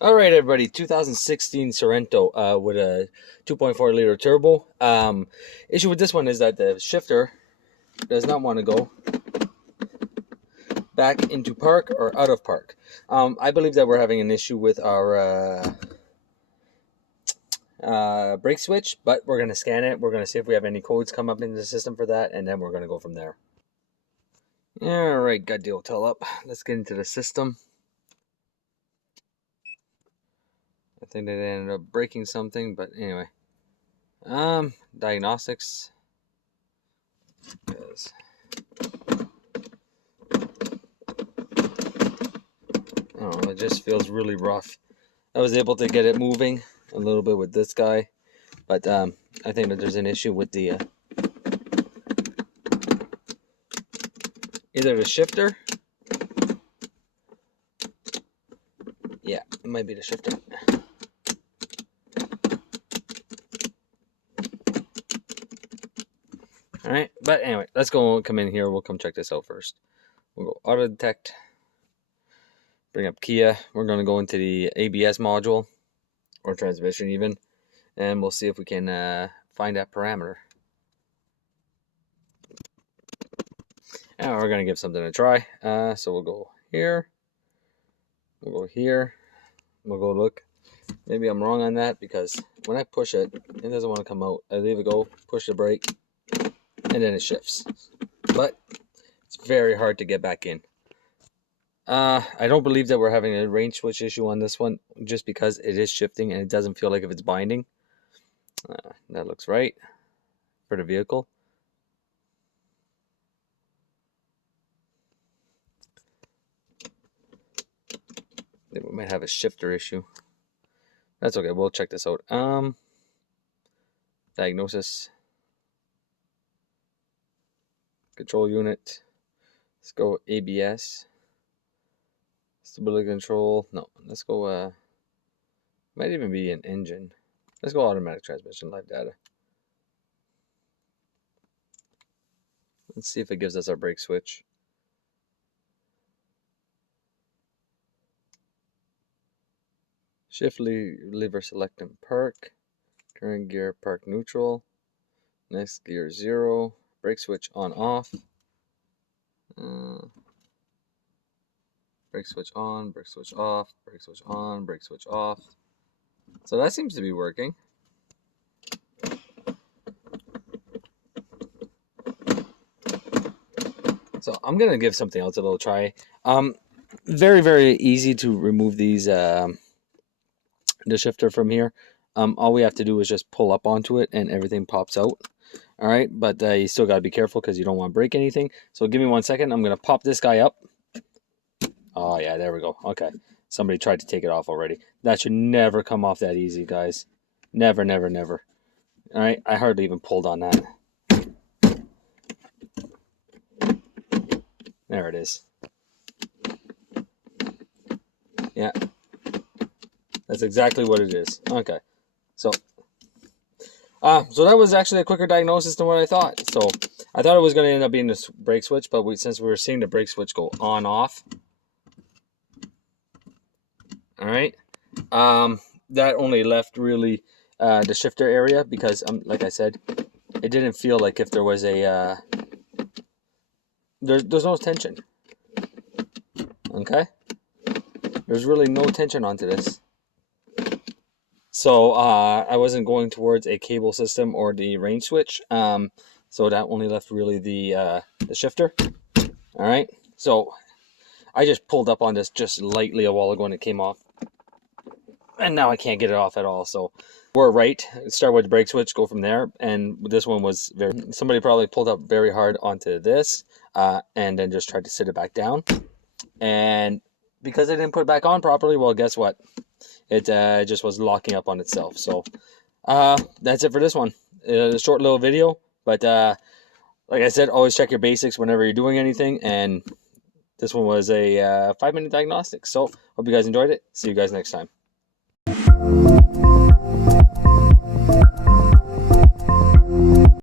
All right, everybody. 2016 Sorento with a 2.4 liter turbo. Issue with this one is that the shifter does not want to go back into park or out of park. I believe that we're having an issue with our brake switch, but we're going to scan it. We're going to see if we have any codes come up in the system for that, and then we're going to go from there. All right, got the hotel up. Let's get into the system. I think they ended up breaking something, but anyway. Diagnostics. Yes. I don't know, it just feels really rough. I was able to get it moving a little bit with this guy, but I think that there's an issue with the either the shifter. Yeah, it might be the shifter. All right, but anyway, let's go come in here. We'll come check this out first. We'll go auto detect, bring up Kia. We're going to go into the ABS module or transmission even, and we'll see if we can find that parameter. And we're going to give something a try. So we'll go here. We'll go here. We'll go look. Maybe I'm wrong on that because when I push it, it doesn't want to come out. I leave it go, push the brake, and then it shifts. But it's very hard to get back in. I don't believe that we're having a range switch issue on this one just because it is shifting and it doesn't feel like if it's binding. That looks right for the vehicle. I think we might have a shifter issue. That's okay. We'll check this out. Diagnosis. Control unit. Let's go ABS. Stability control. No, let's go. Might even be an engine. Let's go automatic transmission, live data. Let's see if it gives us our brake switch. Shift lever select in park. Current gear park neutral. Next gear 0. Brake switch on off. Brake switch on, brake switch off, brake switch on, brake switch off. So that seems to be working. So I'm going to give something else a little try. Very, very easy to remove these, the shifter from here. All we have to do is just pull up onto it and everything pops out. All right, but you still got to be careful because you don't want to break anything. So give me 1 second. I'm going to pop this guy up. Oh, yeah, there we go. Okay. Somebody tried to take it off already. That should never come off that easy, guys. Never, never, never. All right, I hardly even pulled on that. There it is. Yeah. That's exactly what it is. Okay. So that was actually a quicker diagnosis than what I thought. So I thought it was going to end up being this brake switch, but since we were seeing the brake switch go on off, all right, that only left really the shifter area because, like I said, it didn't feel like if there was a there's no tension. Okay, there's really no tension onto this. So I wasn't going towards a cable system or the range switch. So that only left really the shifter. All right. So I just pulled up on this just lightly a while ago and it came off. And now I can't get it off at all. So we're right. Start with the brake switch, go from there. And this one was somebody probably pulled up very hard onto this and then just tried to sit it back down. And because they didn't put it back on properly, well, guess what? It just was locking up on itself. So that's it for this one. A short little video, but like I said, always check your basics whenever you're doing anything. And this one was a 5-minute diagnostic. So hope you guys enjoyed it. See you guys next time.